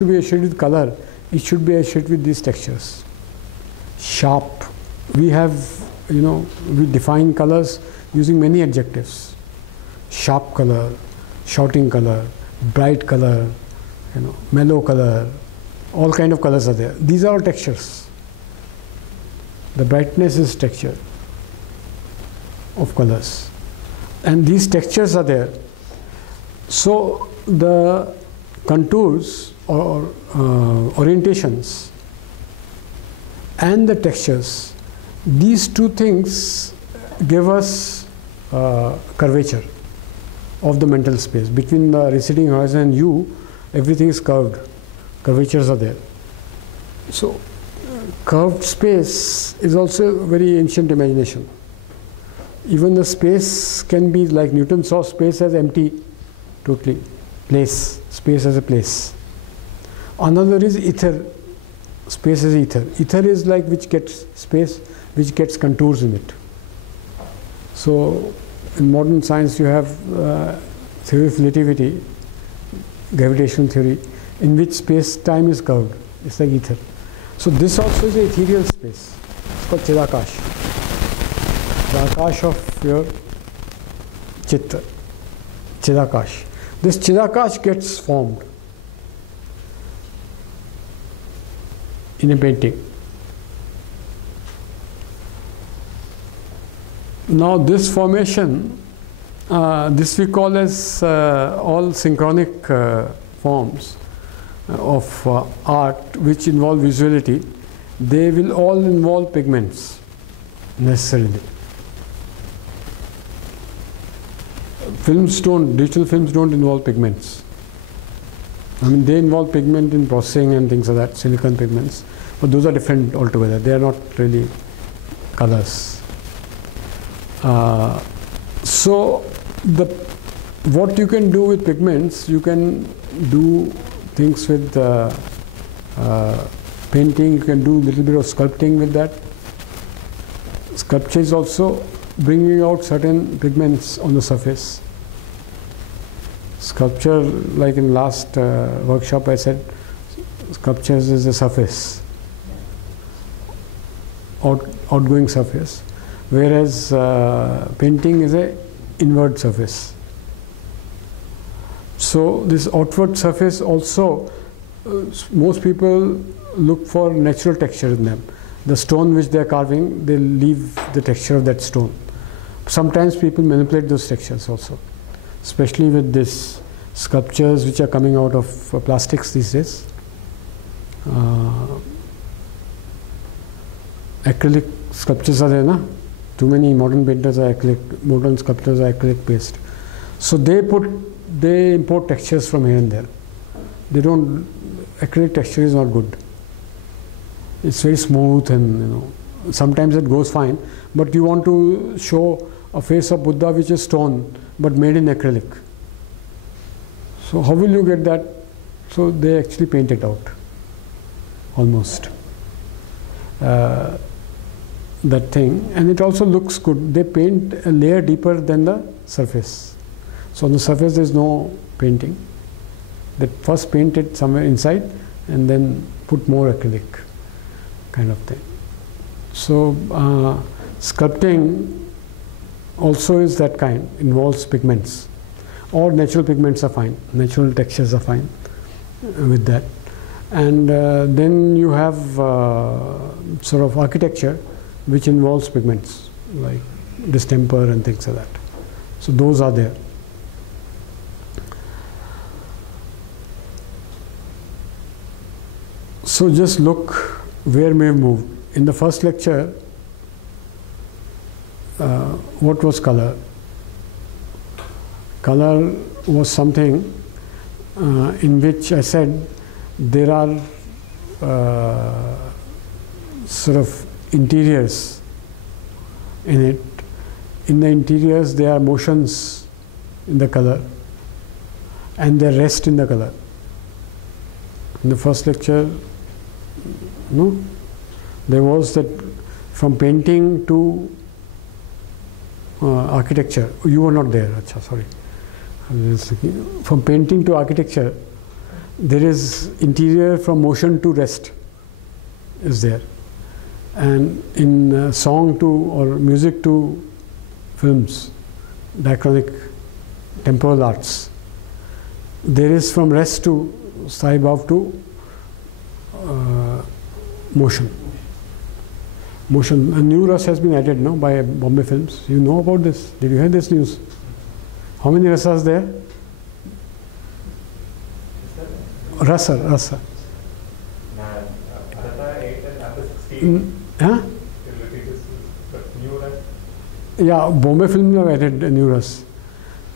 to be associated with color, it should be associated with these textures. Sharp. We have, we define colors using many adjectives. Sharp color, shouting color, bright color, mellow color, all kind of colors are there. These are all textures. The brightness is texture of colors. And these textures are there. So the contours or orientations and the textures, these two things give us curvature of the mental space. Between the receding horizon and you, everything is curved. Curvatures are there. So curved space is also a very ancient imagination. Even the space can be like Newton saw space as empty, totally. Place, space as a place. Another is ether. Space is ether. Ether is like which gets space, which gets contours in it. So in modern science you have theory of relativity, gravitational theory, in which space-time is curved. It's like ether. So this also is an ethereal space. It's called Chidakash. The Akash of your Chitta. Chidakash. This Chidakash gets formed in a painting. Now this formation, this we call as all synchronic forms of art which involve visuality. They will all involve pigments necessarily. Digital films don't involve pigments. I mean, they involve pigment in processing and things like that, silicon pigments, but those are different altogether. They are not really colors. So what you can do with pigments, you can do things with painting, you can do a little bit of sculpting with that. Sculpture is also bringing out certain pigments on the surface. Sculpture, like in last workshop I said, sculptures is a surface, outgoing surface, whereas painting is a inward surface. So this outward surface also, most people look for natural texture in them. The stone which they are carving, they leave the texture of that stone. Sometimes people manipulate those textures also, especially with this sculptures which are coming out of plastics these days. Acrylic sculptures are there, na? Too many modern painters are acrylic, modern sculptors are acrylic based. So they import textures from here and there. Acrylic texture is not good. It's very smooth and sometimes it goes fine, but you want to show a face of Buddha which is stone but made in acrylic. So how will you get that? So they actually paint it out, almost. That thing, and it also looks good. They paint a layer deeper than the surface. So on the surface there is no painting. They first paint it somewhere inside and then put more acrylic kind of thing. So sculpting also is that kind, involves pigments, or natural pigments are fine, natural textures are fine with that. And then you have sort of architecture which involves pigments like distemper and things like that. So those are there. So just look where we have moved. In the first lecture, what was color? Color was something in which I said there are sort of interiors in it. In the interiors there are motions in the color and they rest in the color. In the first lecture, there was that from painting to architecture. You were not there, sorry. From painting to architecture, There is interior from motion to rest is there. And in song to or music to films, diachronic temporal arts, there is from rest to Sai Bhav to motion. Motion. A new rasa has been added now by Bombay Films. You know about this? Did you hear this news? How many rasas there? Rasa. Huh? Yeah, Bombay Films have added a new ras.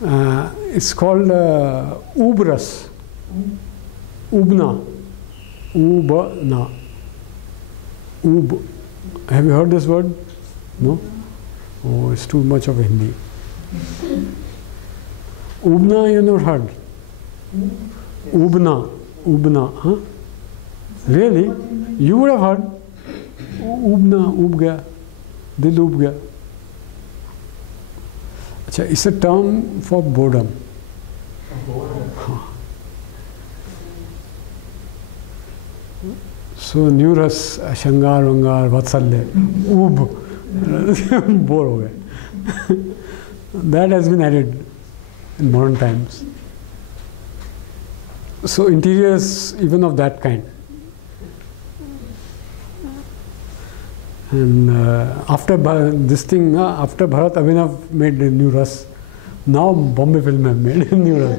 It's called Ubras. Ubna. Ubna. Ub. Have you heard this word? No? Oh, it's too much of Hindi. Ubna you never heard? Ubna, huh? Really? You would have heard. Ubna, ub gaya. Dil ub gaya. Achha, it's a term for boredom. So, new ras, Shangar, Vangar, Vatsalya, Ub, bore ho gaye. That has been added in modern times. So, interiors even of that kind. And after this thing, after Bharat Abhinav made a new ras, now Bombay Film have made a new ras.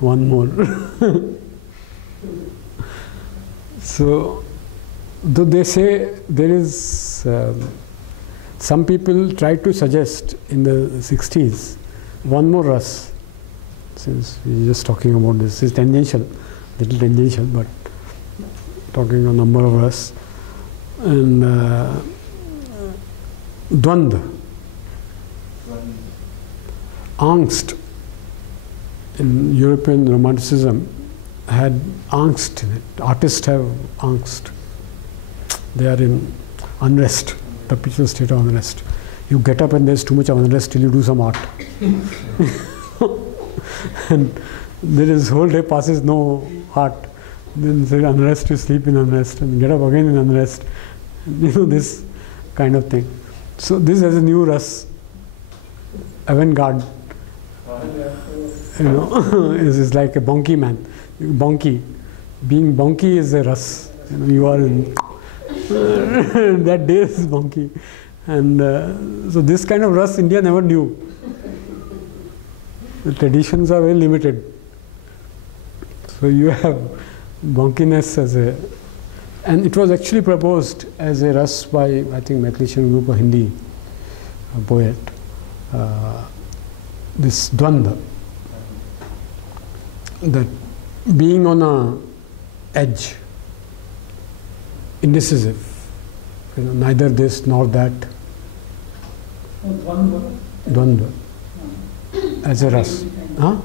One more. So, though they say there is, some people tried to suggest in the 60s one more ras, since we're just talking about this, is tangential, little tangential, but talking a number of ras. And Dvand, angst, in European Romanticism, had angst in it. Artists have angst. They are in unrest, perpetual state of unrest. You get up and there's too much of unrest till you do some art. And there is whole day passes no art. Then there's unrest, you sleep in unrest and get up again in unrest. You know, this kind of thing. So this has a new ras, avant-garde. You know, is like a bonky man. Bonky. Being bonky is a ras. You know, you are in that day is bonky. And so this kind of ras India never knew. The traditions are very limited. So you have bonkiness as a, and it was actually proposed as a ras by, I think, Maithlician group of Hindi poet. This dvanda, that being on a edge, indecisive, you know, neither this nor that. Dvanda. As a ras. Huh?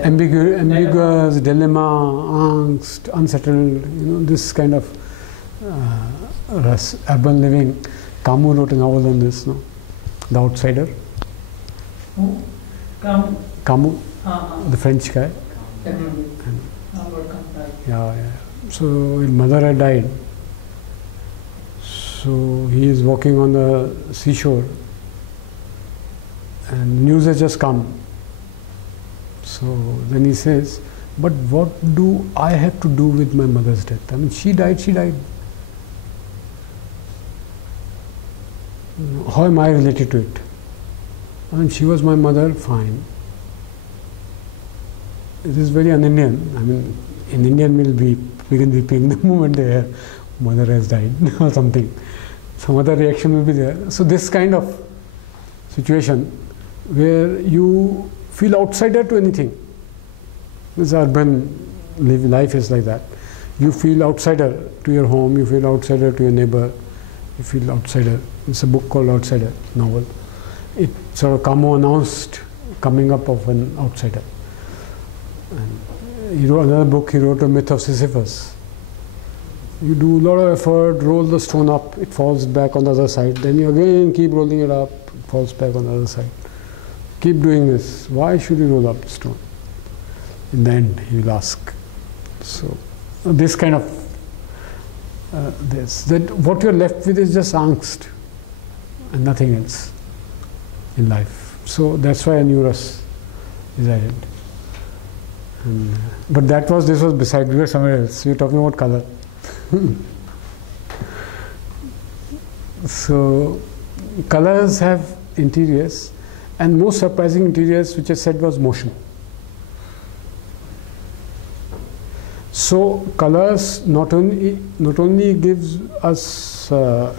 Ambiguous, dilemma, angst, unsettled, you know, this kind of ras. Urban living. Camus wrote a novel on this, no? The Outsider. Who? Camus. Camus, the French guy. Yeah. So his mother had died. So he is walking on the seashore, and news has just come. So then he says, but what do I have to do with my mother's death? I mean, she died. How am I related to it? I mean, she was my mother, fine. It is very un-Indian. I mean, in Indian we'll begin weeping the moment their mother has died or something. Some other reaction will be there. So this kind of situation where you feel outsider to anything. This urban life is like that. You feel outsider to your home, you feel outsider to your neighbor, you feel outsider. It's a book called Outsider, novel. It sort of Camus announced coming up of an outsider. And he wrote another book, he wrote A Myth of Sisyphus. You do a lot of effort, roll the stone up, it falls back on the other side. Then you again keep rolling it up, it falls back on the other side. Keep doing this. Why should you roll up the stone? in the end he will ask. So this kind of that what you're left with is just angst and nothing else in life. So that's why a neurus is added. But this was beside, we were somewhere else. We were talking about color. So colors have interiors, and most surprising interiors which I said was motion. So colors not only gives us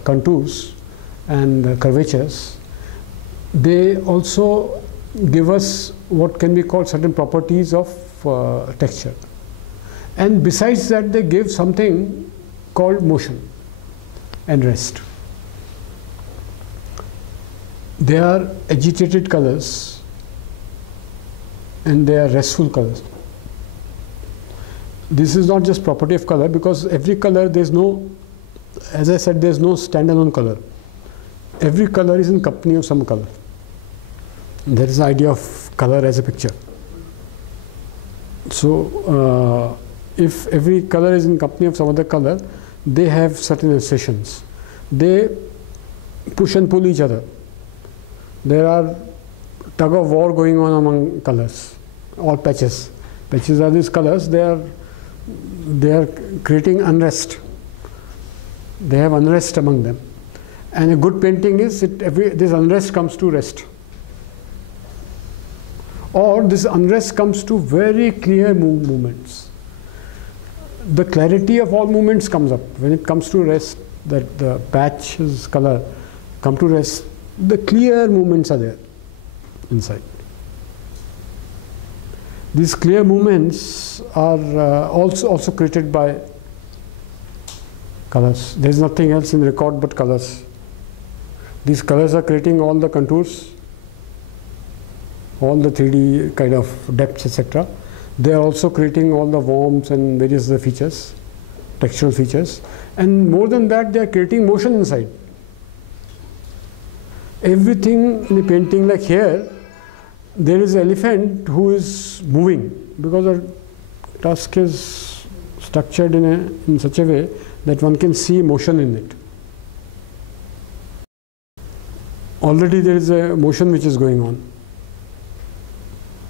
contours and curvatures, they also give us what can be called certain properties of texture. And besides that, they give something called motion and rest. They are agitated colors and they are restful colors. This is not just property of color, because every color, there's no, as I said, there's no standalone color. Every color is in company of some color. There is the idea of color as a picture. So if every color is in company of some other color, they have certain associations. They push and pull each other. There are tug of war going on among colors, all patches. Patches are these colors. They are creating unrest. They have unrest among them. And a good painting is this unrest comes to rest. Or this unrest comes to very clear movements. The clarity of all movements comes up. When it comes to rest, that the patch's color come to rest, the clear movements are there inside. These clear movements are also created by colors. There is nothing else in record but colors. These colors are creating all the contours, all the 3D kind of depths, etc. They are also creating all the warmths and various other features, textural features. And more than that, they are creating motion inside. Everything in a painting, like here, there is an elephant who is moving, because the tusk is structured in such a way that one can see motion in it. Already there is a motion which is going on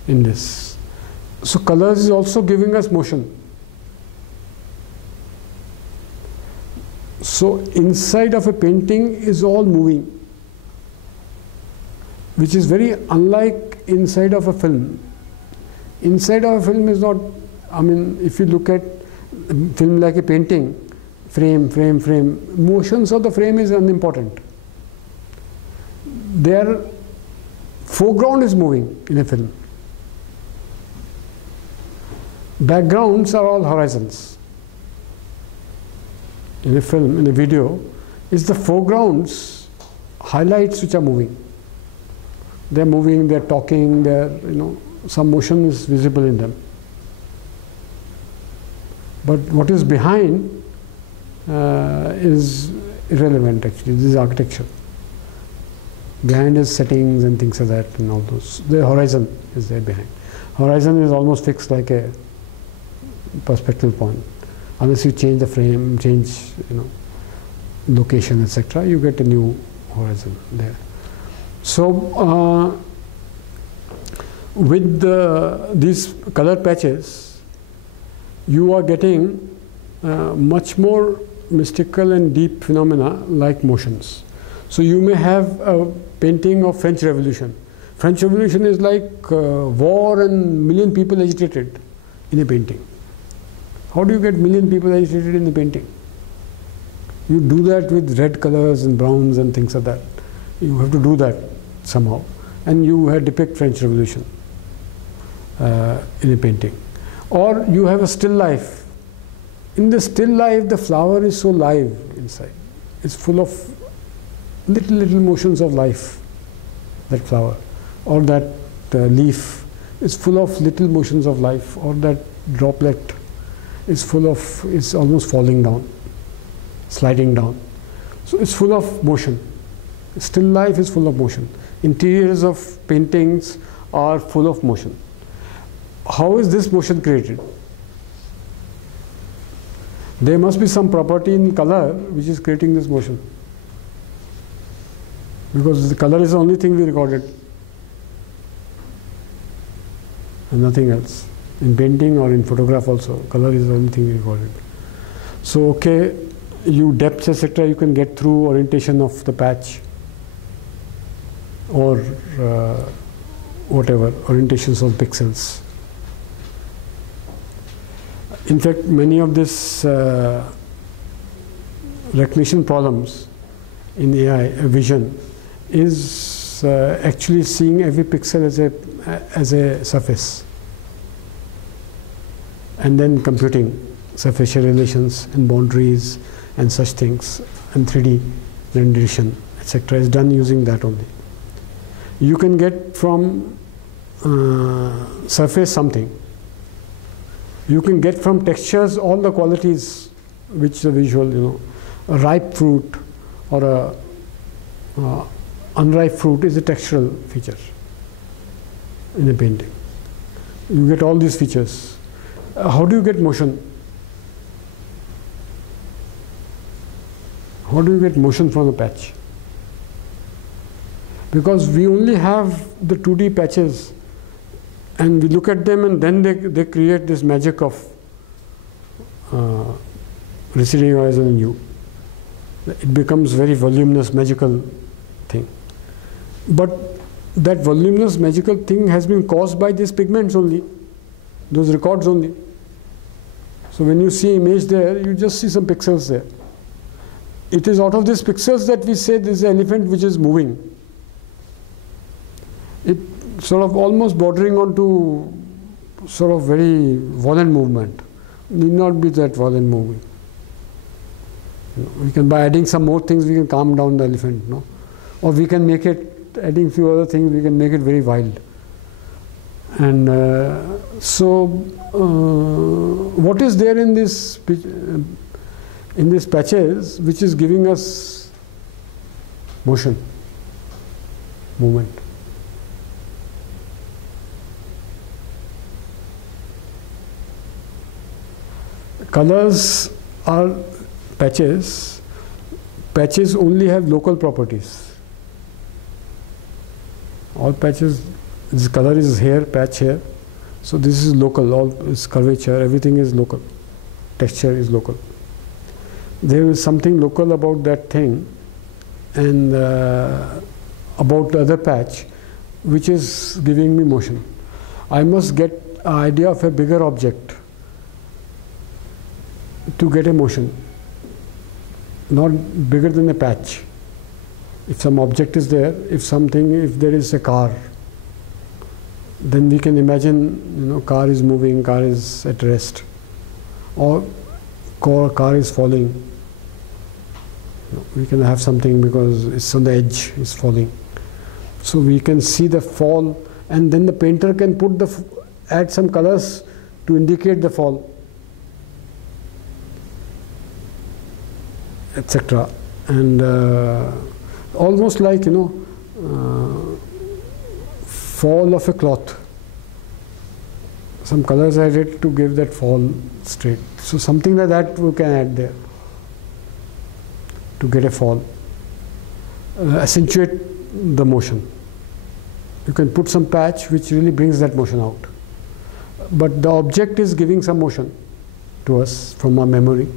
in this. So colors is also giving us motion. So inside of a painting is all moving, which is very unlike inside of a film. Inside of a film is not, I mean, if you look at film like a painting, frame, motions of the frame is unimportant. Their foreground is moving in a film. Backgrounds are all horizons. In a film, in a video, is the foregrounds, highlights which are moving. They're moving, they're talking, some motion is visible in them. But what is behind is irrelevant actually. This is architecture. Behind is settings and things like that and all those. The horizon is there behind. Horizon is almost fixed like a perspective point. Unless you change the frame, change location, etc., you get a new horizon there. So with these color patches, you are getting much more mystical and deep phenomena like motions. So you may have a painting of French Revolution. French Revolution is like war and million people agitated in a painting. How do you get million people agitated in the painting? You do that with red colors and browns and things like that. You have to do that somehow. And you depict French Revolution in a painting. Or you have a still life. In the still life, the flower is so live inside. It's full of little motions of life, that flower. Or that leaf is full of little motions of life. Or that droplet is full of, it's almost falling down, sliding down. So it's full of motion. Still life is full of motion. Interiors of paintings are full of motion. how is this motion created? There must be some property in color which is creating this motion, because the color is the only thing we recorded and nothing else. In painting or in photograph also, color is the only thing we recorded. So okay, you depths etc. you can get through orientation of the patch or whatever orientations of pixels. In fact, many of these recognition problems in AI vision is actually seeing every pixel as a surface, and then computing surfacial relations and boundaries and such things, and 3D rendition etc. is done using that only. You can get from surface something. You can get from textures all the qualities which the visual, a ripe fruit or a unripe fruit is a textural feature in a painting. You get all these features. How do you get motion? How do you get motion from a patch? Because we only have the 2D patches, and we look at them and then they create this magic of receding horizon in U. It becomes very voluminous, magical thing. But that voluminous, magical thing has been caused by these pigments only, those records only. So when you see image there, you just see some pixels there. It is out of these pixels that we say this is an elephant which is moving. It sort of almost bordering on to sort of very violent movement. Need not be that violent moving. We can, by adding some more things, we can calm down the elephant, or we can make it, adding few other things, we can make it very wild. And what is there in these patches which is giving us motion, movement? Colors are patches. Patches only have local properties. All patches, this color is here, patch here. So this is local, all is curvature, everything is local. Texture is local. There is something local about that thing and about the other patch which is giving me motion. I must get an idea of a bigger object to get a motion, not bigger than a patch. If some object is there, if there is a car, then we can imagine, car is moving, car is at rest, or car is falling. We can have something because it's on the edge, it's falling. So we can see the fall, and then the painter can add some colors to indicate the fall, etc. And almost like fall of a cloth. Some colors added to give that fall straight. So something like that we can add there to get a fall. Accentuate the motion. You can put some patch which really brings that motion out. But the object is giving some motion to us from our memory.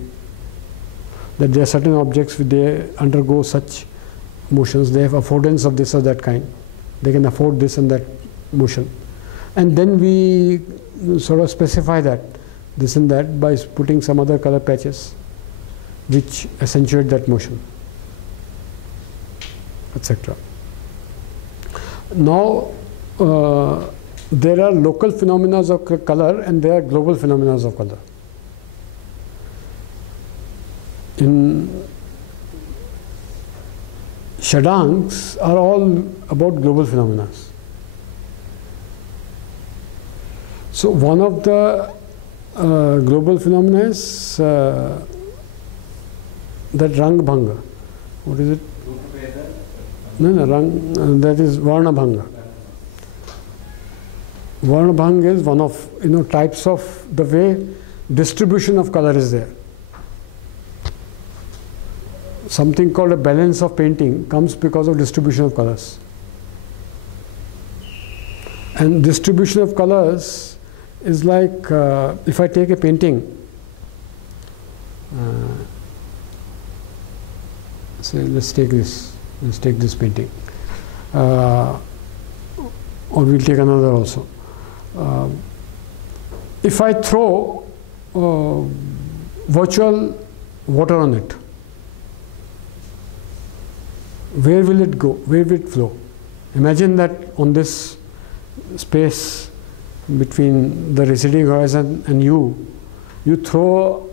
That there are certain objects which they undergo such motions, they have affordance of this or that kind. They can afford this and that motion. And then we sort of specify that, this and that, by putting some other color patches which accentuate that motion, etc. Now, there are local phenomena of color and there are global phenomena of color. In Shadangs are all about global phenomena. So one of the global phenomena is that Rang Bhanga. What is it? No, Rang, that is Varna Bhanga. Varnabhang is one of types of the way distribution of color is there. Something called a balance of painting comes because of distribution of colors. And distribution of colors is like if I take a painting, say let's take this painting, or we'll take another also. If I throw virtual water on it, where will it go? Where will it flow? Imagine that on this space between the receding horizon and you throw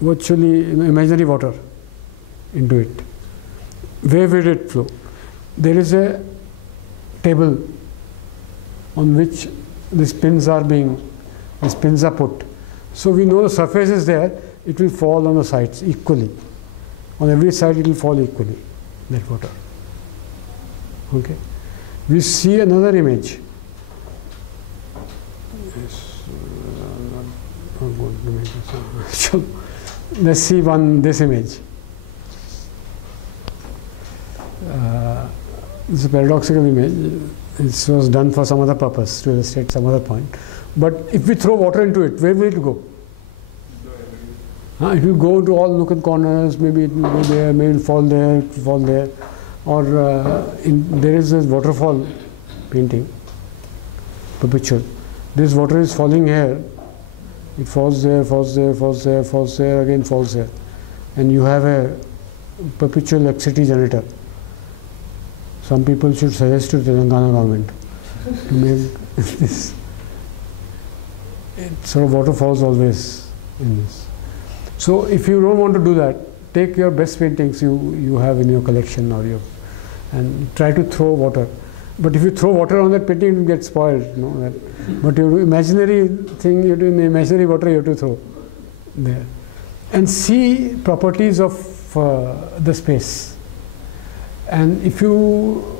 virtually imaginary water into it. Where will it flow? There is a table on which these pins are put. So we know the surface is there, it will fall on the sides equally. On every side it will fall equally, that water. Okay. We see another image. Let's see this image. This is a paradoxical image. It was done for some other purpose, to illustrate some other point. But if we throw water into it, where will it go? It will go to all nook and corners. Maybe it will go there, maybe it will fall there, Or there is this waterfall painting, perpetual. This water is falling here. It falls there, falls there, falls there, falls there, again falls there. And you have a perpetual electricity generator. Some people should suggest to Telangana government to make this. Sort of water falls always in this. So if you don't want to do that, take your best paintings you have in your collection and try to throw water. But if you throw water on that painting, it will get spoiled. But your imaginary thing, imaginary water you have to throw there. And see properties of the space. And if you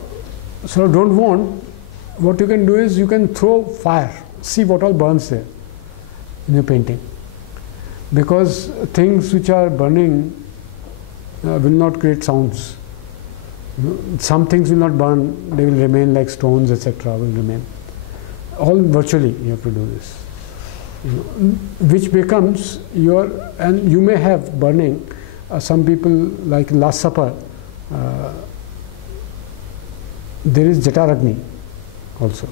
sort of don't want, what you can do is you can throw fire. See what all burns there in your painting. Because things which are burning will not create sounds. Some things will not burn, they will remain like stones, etc. will remain. All virtually you have to do this. Which becomes and you may have burning, some people like Last Supper, there is Jataragni also.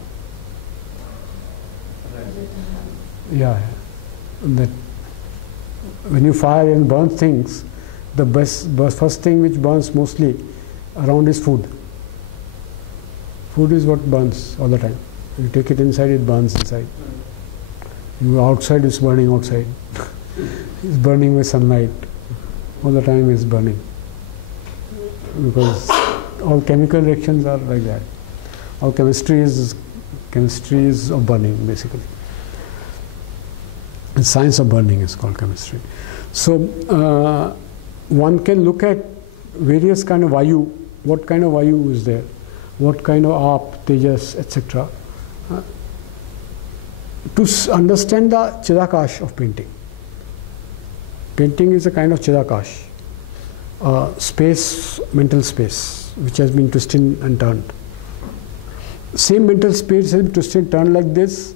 Yeah, that when you fire and burn things, the first thing which burns mostly around is food. Food is what burns all the time. You take it inside, it burns inside. You outside, it's burning outside. It's burning with sunlight. All the time it's burning. Because all chemical reactions are like that. All chemistry is of burning, basically. The science of burning is called chemistry. So one can look at various kind of vayu. What kind of vayu is there? What kind of aap, tejas, etc. To understand the chidakash of painting. Painting is a kind of chidakash, space, mental space, which has been twisted and turned. Same mental space has been twisted and turned like this,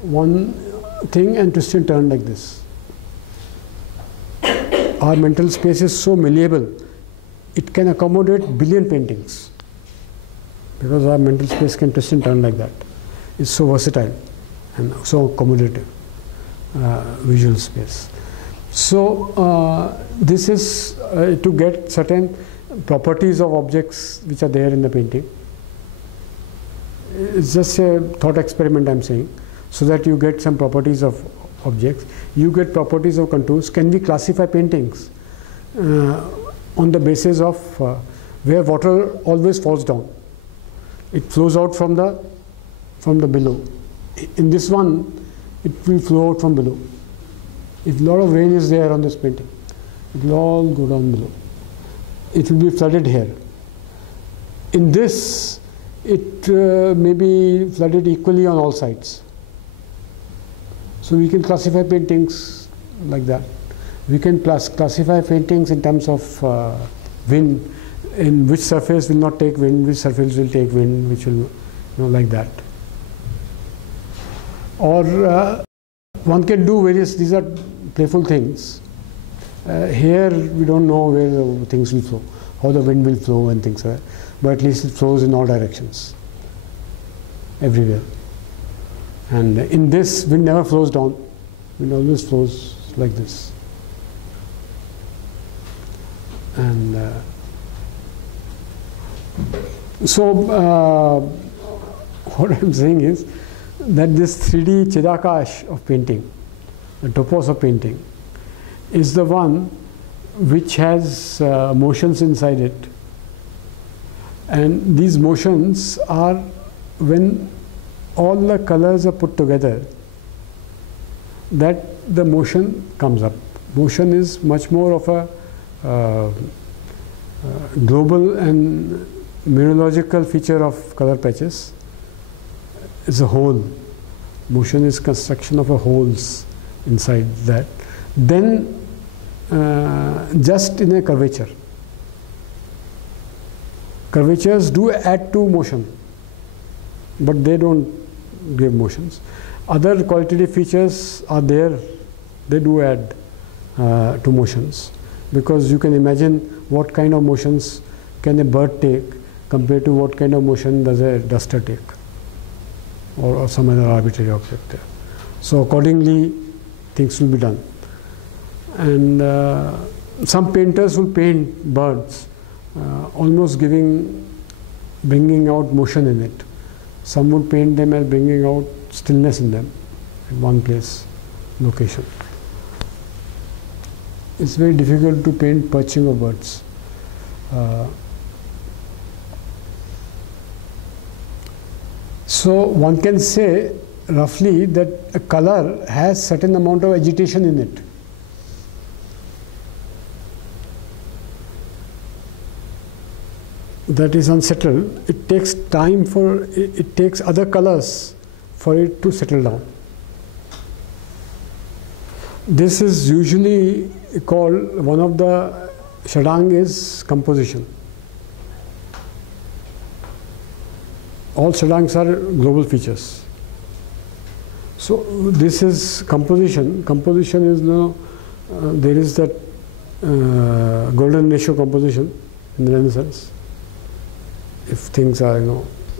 one thing, and twisted and turned like this. Our mental space is so malleable, it can accommodate billion paintings. Because our mental space can twist and turn like that. It's so versatile and so accommodative, visual space. So this is to get certain properties of objects which are there in the painting. It's just a thought experiment I'm saying, so that you get some properties of objects. You get properties of contours. Can we classify paintings on the basis of where water always falls down? It flows out from the below. In this one, it will flow out from below. If a lot of rain is there on this painting, it will all go down below. It will be flooded here. In this, it may be flooded equally on all sides. So we can classify paintings like that. We can classify paintings in terms of wind, in which surface will not take wind, which surface will take wind, which will, like that. Or one can do various, these are playful things. Here we don't know where the things will flow, how the wind will flow and things like that, but at least it flows in all directions, everywhere. And in this, wind never flows down, wind always flows like this. And so what I'm saying is that this 3D Chidakash of painting, the topos of painting, is the one which has motions inside it. And these motions are when all the colors are put together, that the motion comes up. Motion is much more of a global and mineralogical feature of color patches. It's a whole. Motion is construction of a wholes inside that. Then just in a curvature. Curvatures do add to motion, but they don't give motions. Other qualitative features are there, they do add to motions, because you can imagine what kind of motions can a bird take compared to what kind of motion does a duster take, or some other arbitrary object there. So accordingly things will be done. And some painters will paint birds almost bringing out motion in it. Some would paint them as bringing out stillness in them in one place, location. It's very difficult to paint perching of birds. So one can say roughly that a color has certain amount of agitation in it. That is unsettled. It takes time for it takes other colors for it to settle down. This is usually called, one of the Shadang is composition. All Shadangs are global features. So this is composition. Composition is there is that golden ratio composition in the Renaissance. If things are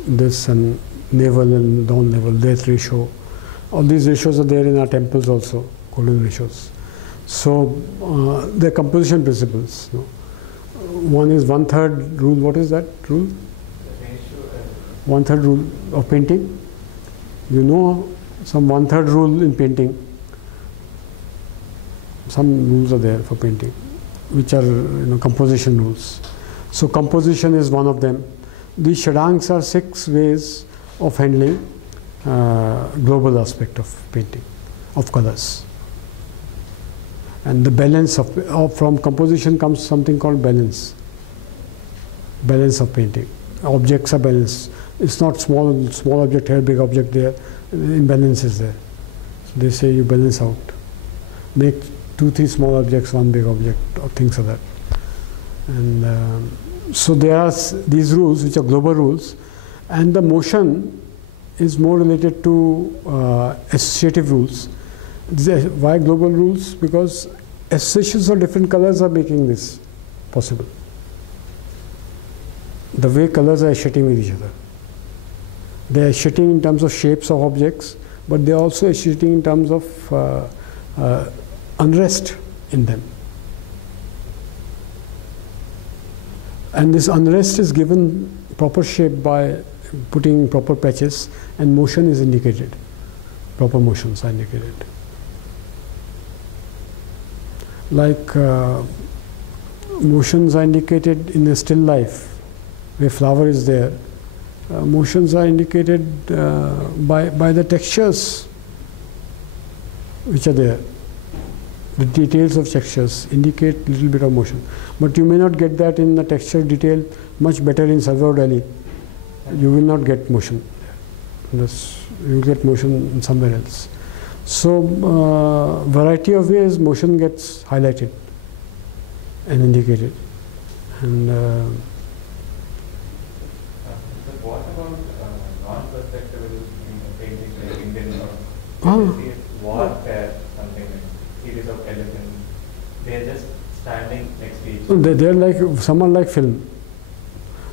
this and navel and down level, death ratio, all these ratios are there in our temples also, golden ratios. So the composition principles. One is 1/3 rule. What is that rule? 1/3 rule of painting. Some 1/3 rule in painting. Some rules are there for painting, which are composition rules. So composition is one of them. These Shadangs are 6 ways of handling global aspect of painting, of colors. And the balance from composition comes something called balance. Balance of painting. Objects are balanced. It's not small object here, big object there. Imbalance is there. So they say you balance out. Make 2-3 small objects, 1 big object, or things like that. And so there are these rules which are global rules, and the motion is more related to associative rules. Why global rules? Because associations of different colors are making this possible. The way colors are associating with each other. They are associating in terms of shapes of objects, but they are also associating in terms of unrest in them. And this unrest is given proper shape by putting proper patches, and motion is indicated. Proper motions are indicated. Like motions are indicated in a still life, where flower is there. Motions are indicated by the textures which are there. The details of textures indicate a little bit of motion. But you may not get that in the texture detail much better in Salvador Dali. You will not get motion. You will get motion somewhere else. So variety of ways motion gets highlighted and indicated. And so what about non-perspective in the painting, like Indian warfare, something like series of elephants? They're just standing next to each other. they're like, some are like film.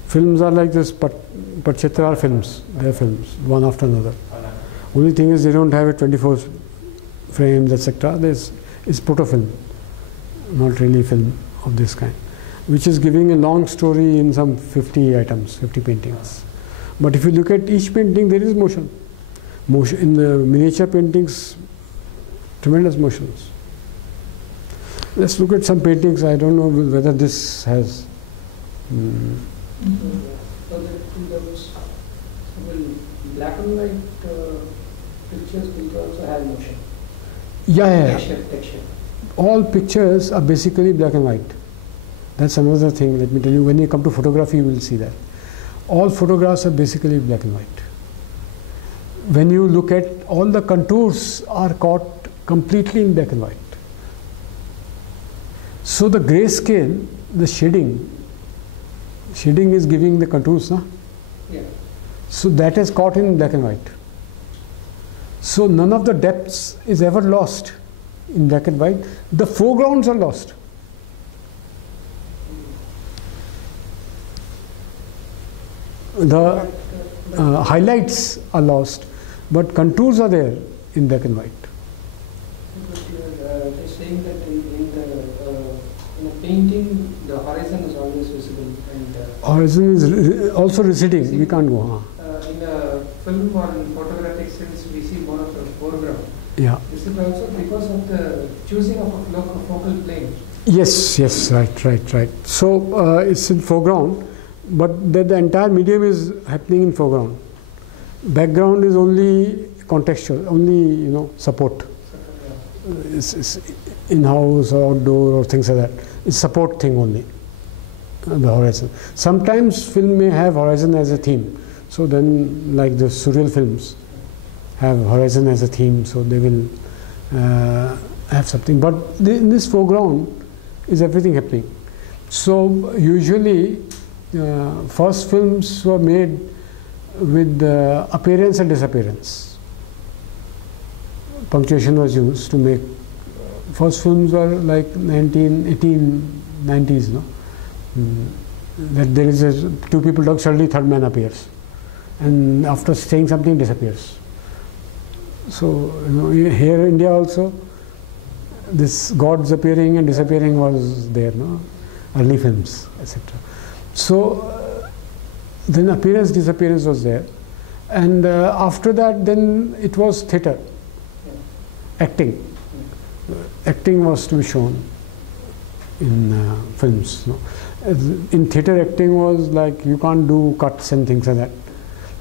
Films are like this, Pachitra are films. They're films, one after another. Only thing is they don't have a 24 frames, etc. It's protofilm, not really film of this kind, which is giving a long story in some 50 items, 50 paintings. But if you look at each painting, there is motion. Motion in the miniature paintings, tremendous motions. Let's look at some paintings. I don't know whether this has. Black and white pictures will also have motion. Yeah. Texture. All pictures are basically black and white. That's another thing, let me tell you. When you come to photography, you will see that. All photographs are basically black and white. When you look at, all the contours are caught completely in black and white. So the grayscale, the shading is giving the contours, no? Yeah. So that is caught in black and white. So none of the depths is ever lost in black and white. The foregrounds are lost. The highlights are lost, but contours are there in black and white. But you are just saying that in a painting, the horizon is always visible, and Horizon is also receding. We can't go. in a film or in photographic sense, we see more of the foreground. Yeah. Is it also because of the choosing of a focal plane? Yes. Right. So it's in foreground, but the entire medium is happening in foreground. Background is only contextual, only support. It's in-house or outdoor or things like that. It's support thing only. The horizon. Sometimes film may have horizon as a theme. So then, like the surreal films have horizon as a theme, so they will have something. But in this foreground is everything happening. So usually, first films were made with appearance and disappearance. Punctuation was used to make. First films were like 1890s, no? That there is two people talk, suddenly third man appears, and after saying something disappears. So here in India also, this gods appearing and disappearing was there, no? Early films, etc. So then appearance disappearance was there, and after that then it was theatre, acting. Acting was to be shown in films. No? In theatre, acting was like you can't do cuts and things like that.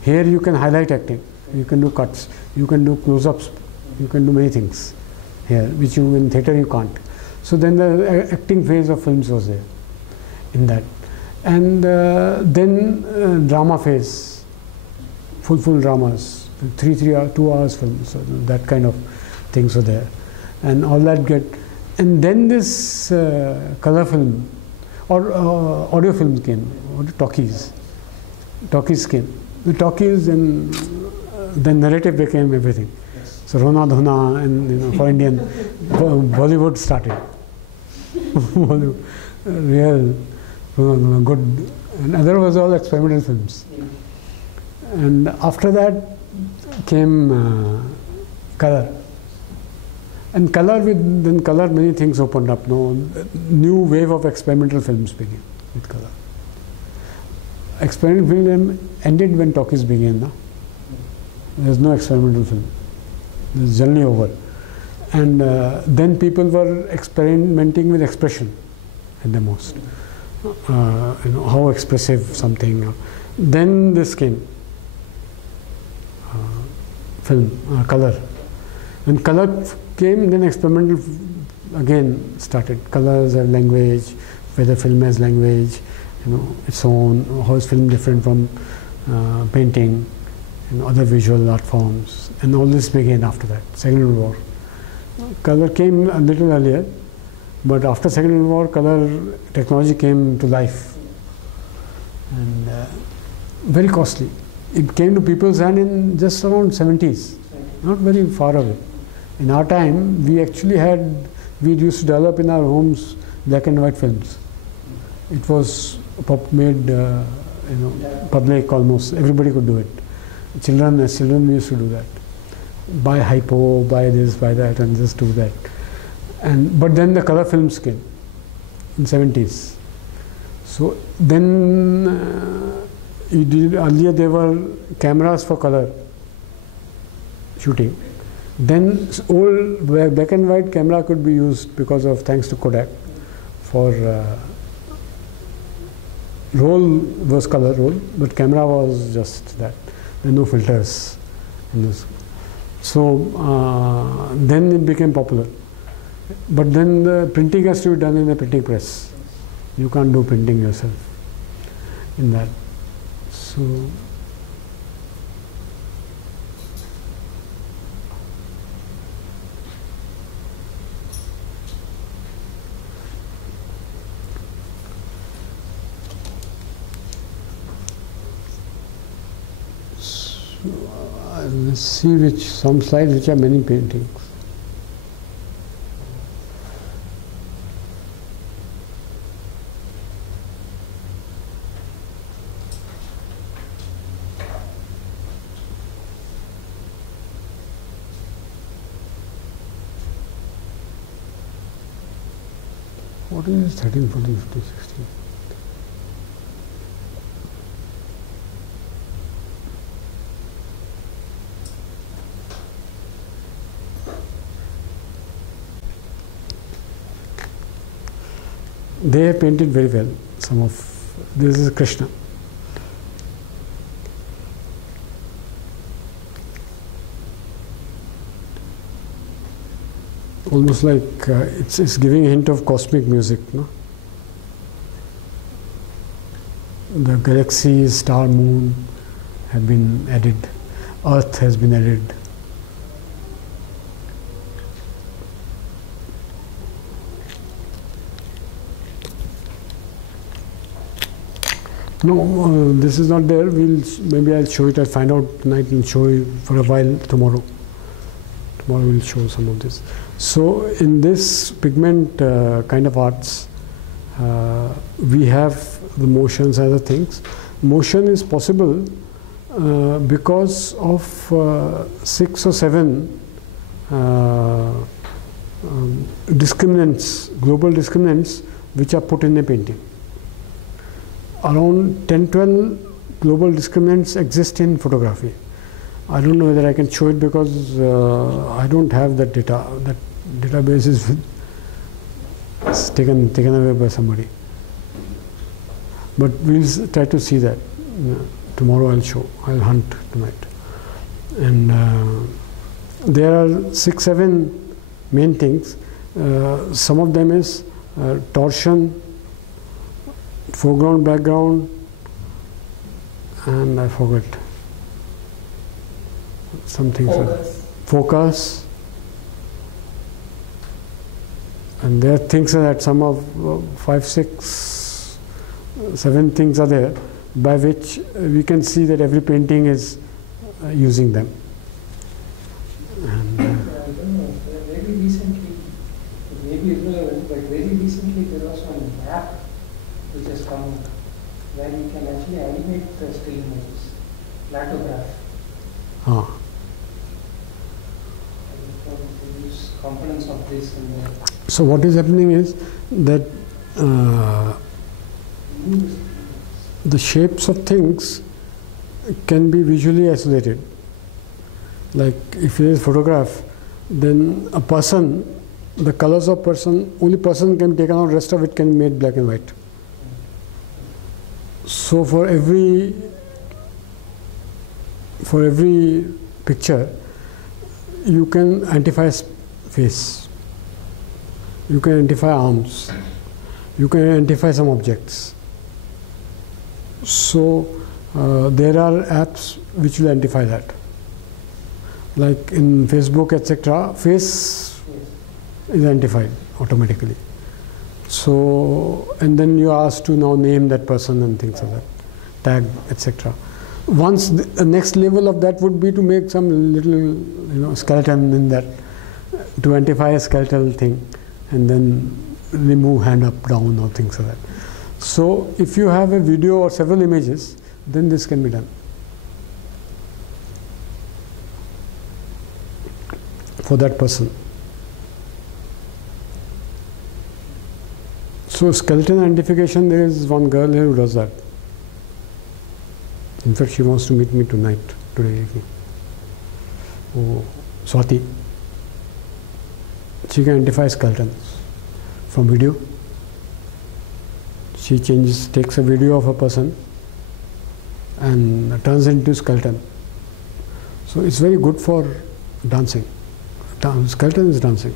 Here you can highlight acting, you can do cuts, you can do close-ups, you can do many things here, which you in theatre you can't. So then the acting phase of films was there in that. And then drama phase, full dramas, 2 hours films, so that kind of things were there. And all that and then this color film or audio film came, or talkies. Talkies came. The talkies, and then narrative became everything. Yes. So Rona Dhona and for Indian, Bollywood started. Bollywood, real Rona Dhona, good. And other was all experimental films. And after that came color. And color, then color, many things opened up. No, new wave of experimental films began with color. Experimental film ended when talkies began. No? There's no experimental film. It's generally over. And then people were experimenting with expression at the most. How expressive something. Then this came, film, color. When color came, then experimental again started. Colors as language, whether film as language, its own. How is film different from painting? and other visual art forms, and all this began after that, Second World War. Color came a little earlier, but after Second World War, color technology came to life, and very costly. It came to people's hand in just around 70s, not very far away. In our time, we actually we used to develop in our homes black and white films. It was made, public almost. Everybody could do it. Children, as children, we used to do that. Buy hypo, buy this, buy that, and just do that. But then the color films came in 70s. So then earlier there were cameras for color shooting. Then old black and white camera could be used thanks to Kodak for roll was color roll, but camera was just that. There were no filters in this. So then it became popular. But then the printing has to be done in a printing press. You can't do printing yourself in that. So let's see some slides which are many paintings. What is 13, 14, 15, 16? They have painted very well. This is Krishna. Almost like it's giving a hint of cosmic music, no? The galaxies, star, moon have been added. Earth has been added. No, this is not there. Maybe I'll show it. I'll find out tonight and show you for a while tomorrow. Tomorrow we'll show some of this. So in this pigment kind of arts, we have the motions and other things. Motion is possible because of 6 or 7 discriminants, global discriminants, which are put in a painting. Around 10-12 global discriminants exist in photography. I don't know whether I can show it because I don't have that data. That database is taken away by somebody. But we'll try to see that. Tomorrow I'll hunt tonight. And there are 6-7 main things. Some of them is torsion, foreground, background, and I forgot some things. Focus. And there are things that some of 5, 6, 7 things are there by which we can see that every painting is using them. And, I don't know, very recently, maybe irrelevant, but very recently there was one app which has come where you can actually animate the still images, lithograph. They use components of this and that. So what is happening is that the shapes of things can be visually isolated. Like if there is a photograph, then a person, the colors of person, only person can be taken out, rest of it can be made black and white. So for every picture, you can identify face, you can identify arms, you can identify some objects. So There are apps which will identify that. Like in Facebook, etc., face is identified automatically. So, and then you are asked to now name that person and things like that, tag, etc. Once the next level of that would be to make some little, skeleton in that, to identify a skeletal thing, and then remove hand up, down, or things like that. So, if you have a video or several images, then this can be done. For that person. So skeleton identification, there is one girl here who does that. In fact, she wants to meet me today evening. Oh, Swati. She can identify skeletons from video. She takes a video of a person and turns it into skeleton. So it's very good for dancing. Skeleton is dancing.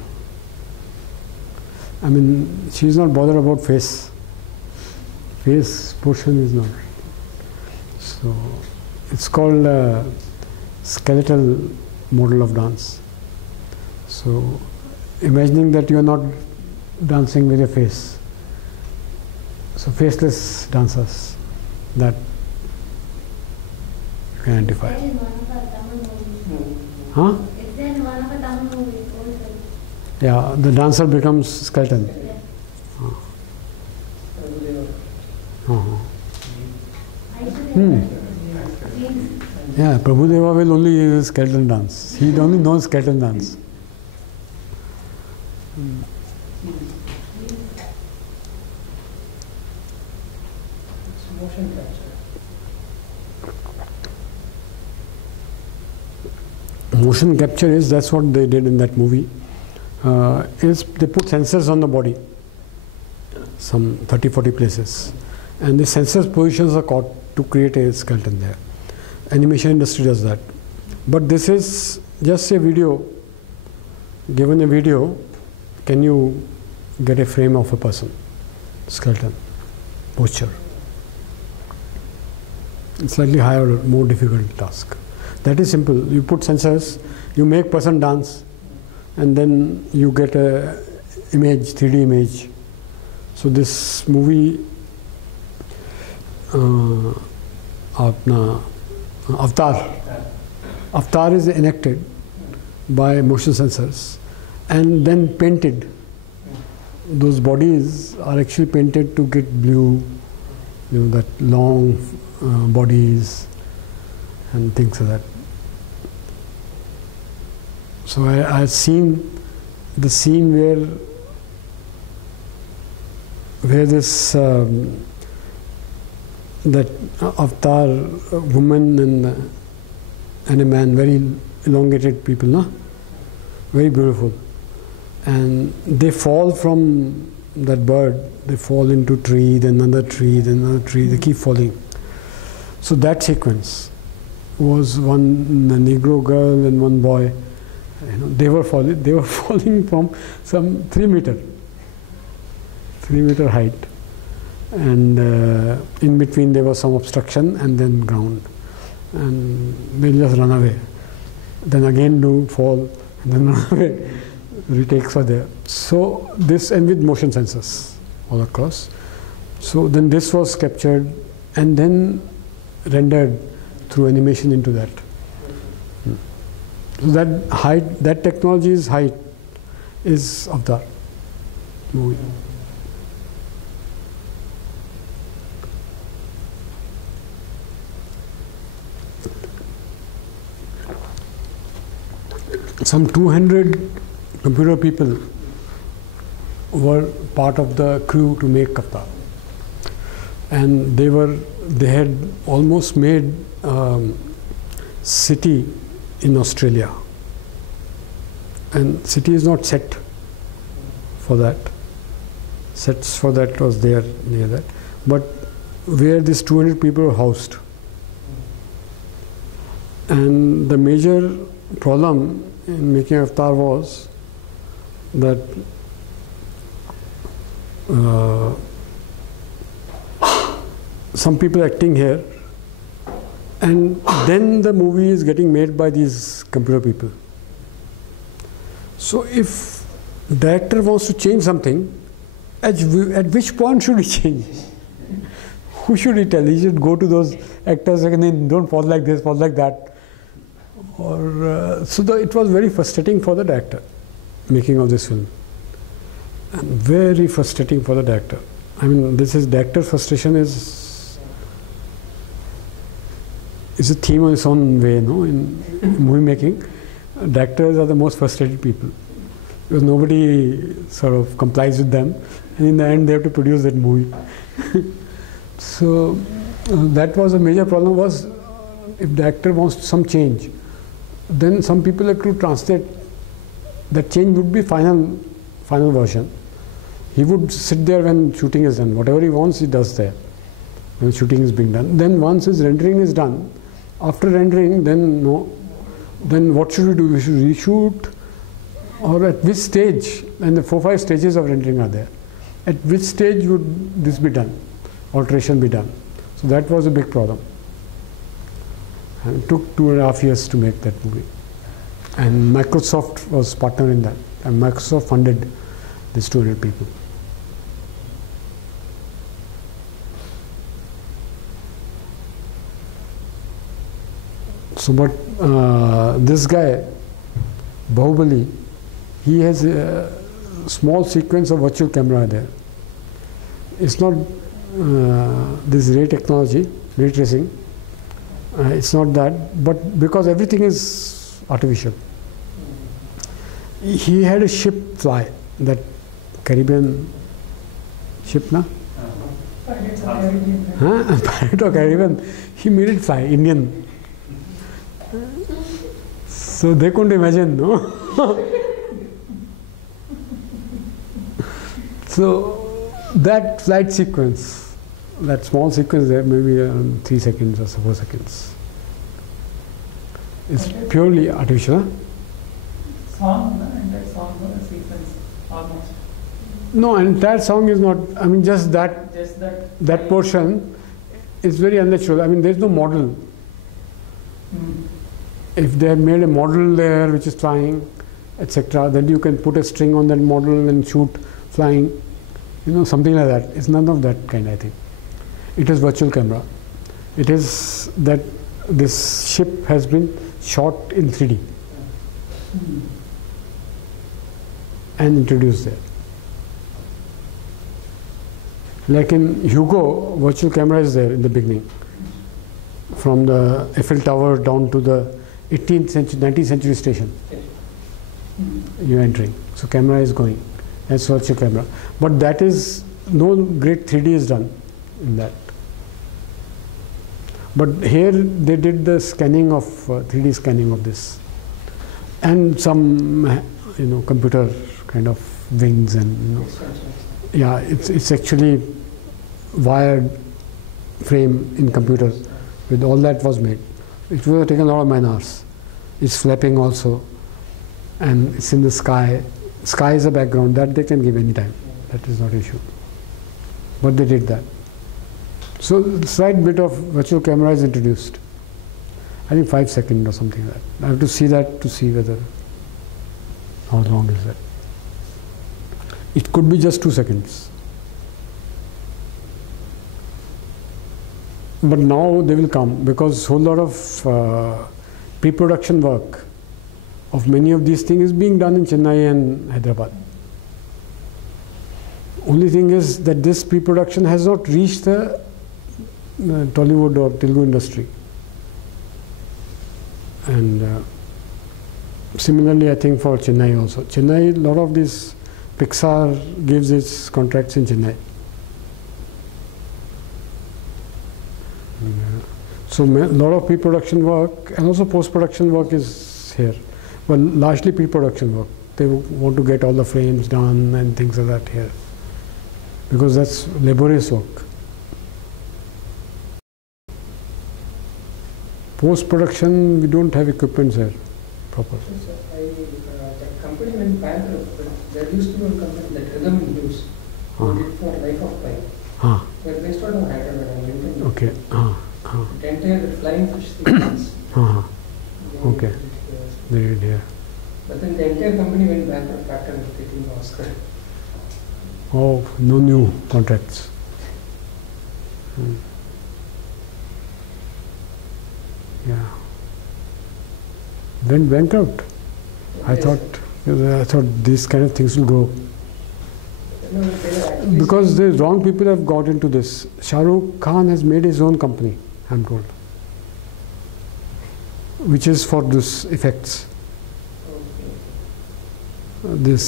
I mean, she is not bothered about face. Face portion is not. So it's called a skeletal model of dance. So imagining that you are not dancing with your face. So faceless dancers that you can identify. Is there in one of our Tamil movies? Huh? Is there in one of our Tamil movies also? Yeah, the dancer becomes skeleton. Yeah. Uh-huh. I used to Hmm. scenes. Yeah, Prabhudeva will only use skeleton dance. He only knows skeleton dance. It's motion capture. Motion capture is, that's what they did in that movie, is they put sensors on the body, some 30-40 places, and the sensors positions are caught to create a skeleton there. Animation industry does that. But this is just a video. Given a video, can you get a frame of a person, skeleton, posture? It's slightly higher, more difficult task. That is simple. You put sensors, you make person dance, and then you get a image, 3D image. So this movie, Avatar is enacted by motion sensors and then painted. Those bodies are actually painted to get blue, that long bodies and things like that. So I've seen the scene where this that avatar woman and a man, very elongated people, no? Very beautiful, and they fall from that bird. They fall into tree, then another tree, then another tree. They keep falling. So that sequence was one Negro girl and one boy. They were falling. They were falling from some 3 meter height, and in between there was some obstruction and then ground, and they just run away. Then again do fall and then run away. Retakes are there. So this, and with motion sensors all across. So then this was captured and then rendered through animation into that. So that height, that technology's height is of the movie. Some 200 computer people were part of the crew to make Avatar, and they had almost made city in Australia, and city is not set for that. Sets for that was there near that, but where these 200 people were housed, and the major problem in making Avatar was that some people acting here And then the movie is getting made by these computer people. So if director wants to change something, at which point should he change? Who should he tell? He should go to those actors and then don't fall like this, fall like that. Or it was very frustrating for the director making of this film, and very frustrating for the director. I mean, this is director frustration is a theme of its own way, no? In movie making, directors are the most frustrated people because nobody sort of complies with them, and in the end they have to produce that movie. So that was a major problem. Was if the actor wants some change, then some people have to translate. That change would be final version. He would sit there when shooting is done. Whatever he wants, he does there when shooting is being done. Then once his rendering is done, after rendering, then what should we do? We should reshoot, or at which stage? And the 4-5 stages of rendering are there. At which stage would this be done? Alteration be done? So that was a big problem. And it took 2.5 years to make that movie. And Microsoft was partner in that. And Microsoft funded these 200 people. So, but this guy, Bahubali, he has a small sequence of virtual camera there. It's not this ray technology, ray tracing. It's not that, but because everything is artificial. He had a ship fly, that Caribbean ship, na? Pirate of Caribbean. He made it fly, Indian. So they couldn't imagine, no? So that flight sequence, that small sequence there, maybe around 3 seconds or 4 seconds. It's purely artificial. Huh? Entire song sequence, almost. No, entire song is not. I mean, just that portion is very unnatural. I mean, there is no model. If they had made a model there which is flying, etc., then you can put a string on that model and shoot flying, something like that. It's none of that kind, I think. It is virtual camera. It is that this ship has been shot in 3D and introduced there. Like in Hugo, virtual camera is there in the beginning. From the Eiffel Tower down to the 18th century, 19th century station, you're entering. So camera is going. That's virtual camera. But that is, no great 3D is done in that. But here they did the scanning of, 3D scanning of this. And some, computer kind of wings and, yeah, it's actually wired frame in computer. With all that was made. It would have taken a lot of man-hours. It's flapping also, and it's in the sky. Sky is a background that they can give any time. That is not an issue. But they did that. So a slight bit of virtual camera is introduced. I think 5 seconds or something like that. I have to see that to see whether how long is that. It could be just 2 seconds. But now they will come because a whole lot of pre-production work of many of these things is being done in Chennai and Hyderabad. Only thing is that this pre-production has not reached the Tollywood or Telugu industry. And similarly, I think for Chennai also. Chennai, a lot of this Pixar gives its contracts in Chennai. So a lot of pre-production work and also post-production work is here. Well, largely pre-production work. They want to get all the frames done and things like that here. Because that's laborious work. Post-production, we don't have equipment here proper. The company went bankrupt. There used to be one company, that Rhythm in Use, who did for Life of Pi. They're based out of Hyderabad. Okay. The entire flying fish sequence. They Okay. did it here. They did here. But then the entire company went bankrupt after getting the Oscar. Oh, no new contracts. Yeah. Went bankrupt. I Yes. thought these kind of things will go. No, they were actually Because the wrong people have got into this. Shah Rukh Khan has made his own company, I'm told, which is for this effects.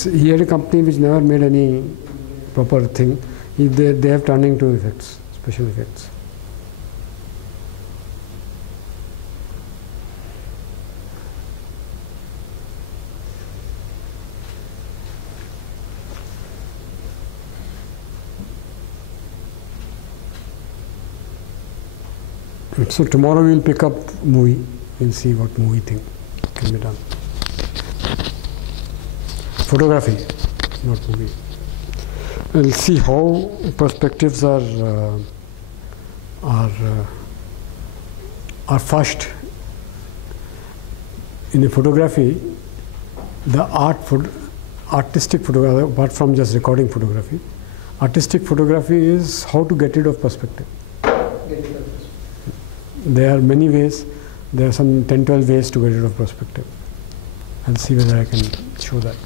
He had a company which never made any proper thing. They have turned into effects, special effects. So tomorrow we will pick up movie. We'll see what movie thing can be done. Photography, not movie. We'll see how perspectives are first. In a photography, the artistic photography, apart from just recording photography, artistic photography is how to get rid of perspective. There are many ways. There are some 10-12 ways to get rid of perspective. I'll see whether I can show that.